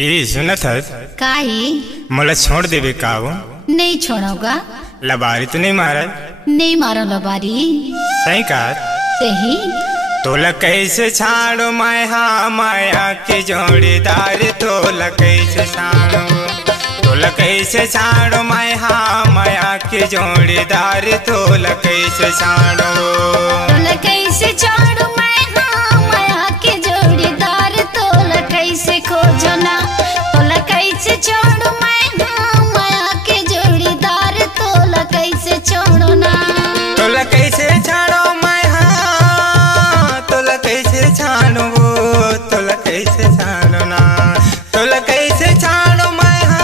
ये सुनत है काहे? मोला छोड़ देवे का वो? नहीं छोड़ोगा। लबारी तो नहीं मारा? नहीं मारो लबारी। सही कहा। सही। तोला कैसे छाड़ो माया के जोड़ीदार, तोला कैसे छाड़ो, तोला कैसे छाड़ो माया के जोड़ीदार, तोला कैसे छाड़ो, तोला कैसे छाड़ो माया के जोड़ीदार, तोला कैसे खोजो ना, तोला कैसे छोड़ो माया के जोड़ीदार, तोला कैसे छोड़ो ना, तोला कैसे छाड़ो माया, तोला कैसे छाड़ो, तोला कैसे छाड़ो ना, तोला कैसे छाड़ो माया,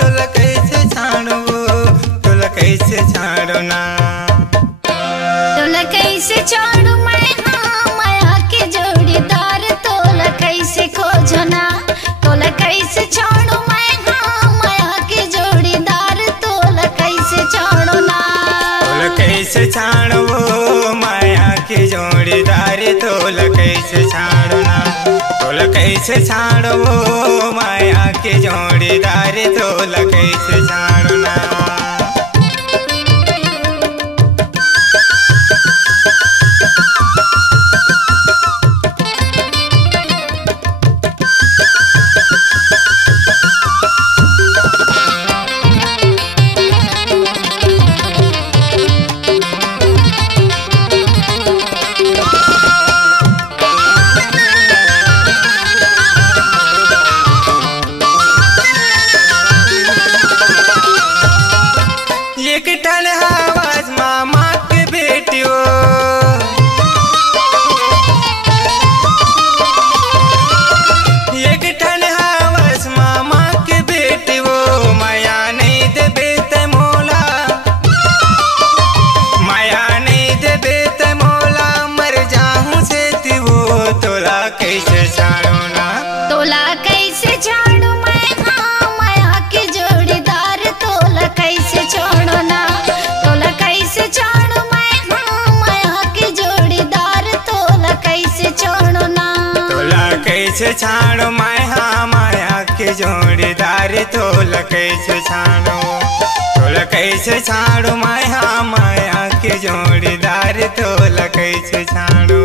तोला कैसे छाड़ो, तोला कैसे छाड़ो ना, तोला कैसे छोड़ो माया के जोड़ीदार, तोला कैसे खोजो ना, तोला कैसे छोड़ो माया के जोड़ीदार, तोला कैसे छोड़ो ना, तोला कैसे छाड़ो माया के जोड़ीदार, तोला कैसे छाड़ो ना, तोला कैसे छाड़ो माया के जोड़ीदार, तोला कैसे छाड़ो ना। एक टन आवाज मामा के बेटियो, एक टन आवाज मामा के बेटियो, माया नहीं देबे ते मोला, माया नहीं देबे ते मोला, मर जाऊं से तिवो, तोला कैसे छाड़ो ना, तोला कैसे छाड़ो माया के जोड़ीदार, तोला कैसे छोड़ो ना, तोला कैसे छोड़ो माया के जोड़ीदार, तोला कैसे छोड़ो ना, तोला कैसे छाड़ो माया के जोड़ीदार, तोला कैसे छाड़ो, तोला कैसे छाड़ो माया के जोड़ीदार, तोला कैसे छाड़ो।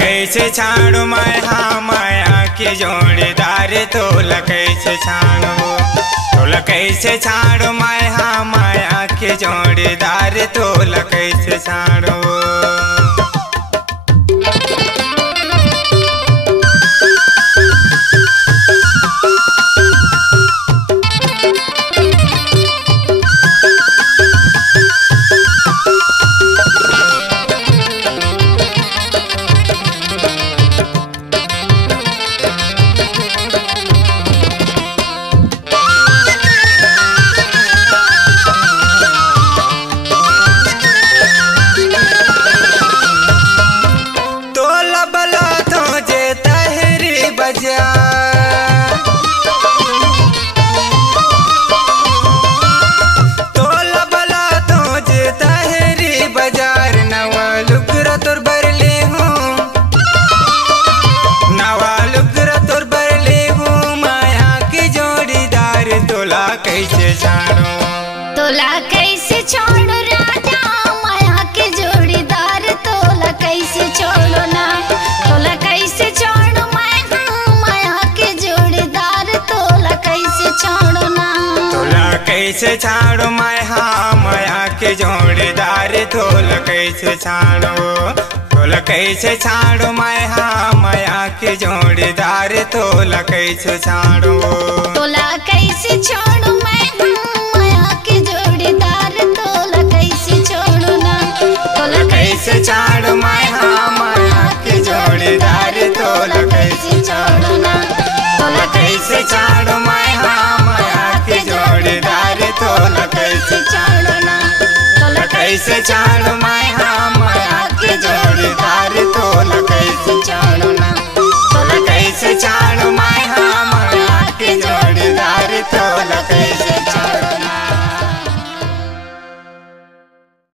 कैसे छाड़ो माया के जोड़ीदार, तोला कैसे छाड़ो, तोला कैसे छाड़ो माया के जोड़ीदार, तोला कैसे छाड़ो। कैसे छाड़ो, तोला कैसे छोड़ो राजा माया के जोड़ीदार, तोला कैसे छोड़ो ना, तोला कैसे छोड़ो माया के जोड़ीदार, तोला कैसे छोड़ो ना, तोला कैसे कैसे छाड़ो माया के जोड़ीदार तोल कैसे छाड़ो तोल कैसे छाड़ो माया के जोड़ीदार तोल कैसे छाड़ो तोला कैसे छोड़ू मैं माया के जोड़ीदार तोला कैसे छोड़ू ना तोला कैसे छाड़ो माया के जोड़ीदार तोल कैसे छाड़ो ना तोल कैसे छाड़ो माया के जोड़ीदार तोल कैसे छाड़ो ना तोल कैसे छाड़ो माया के जोड़ीदार तोल कैसे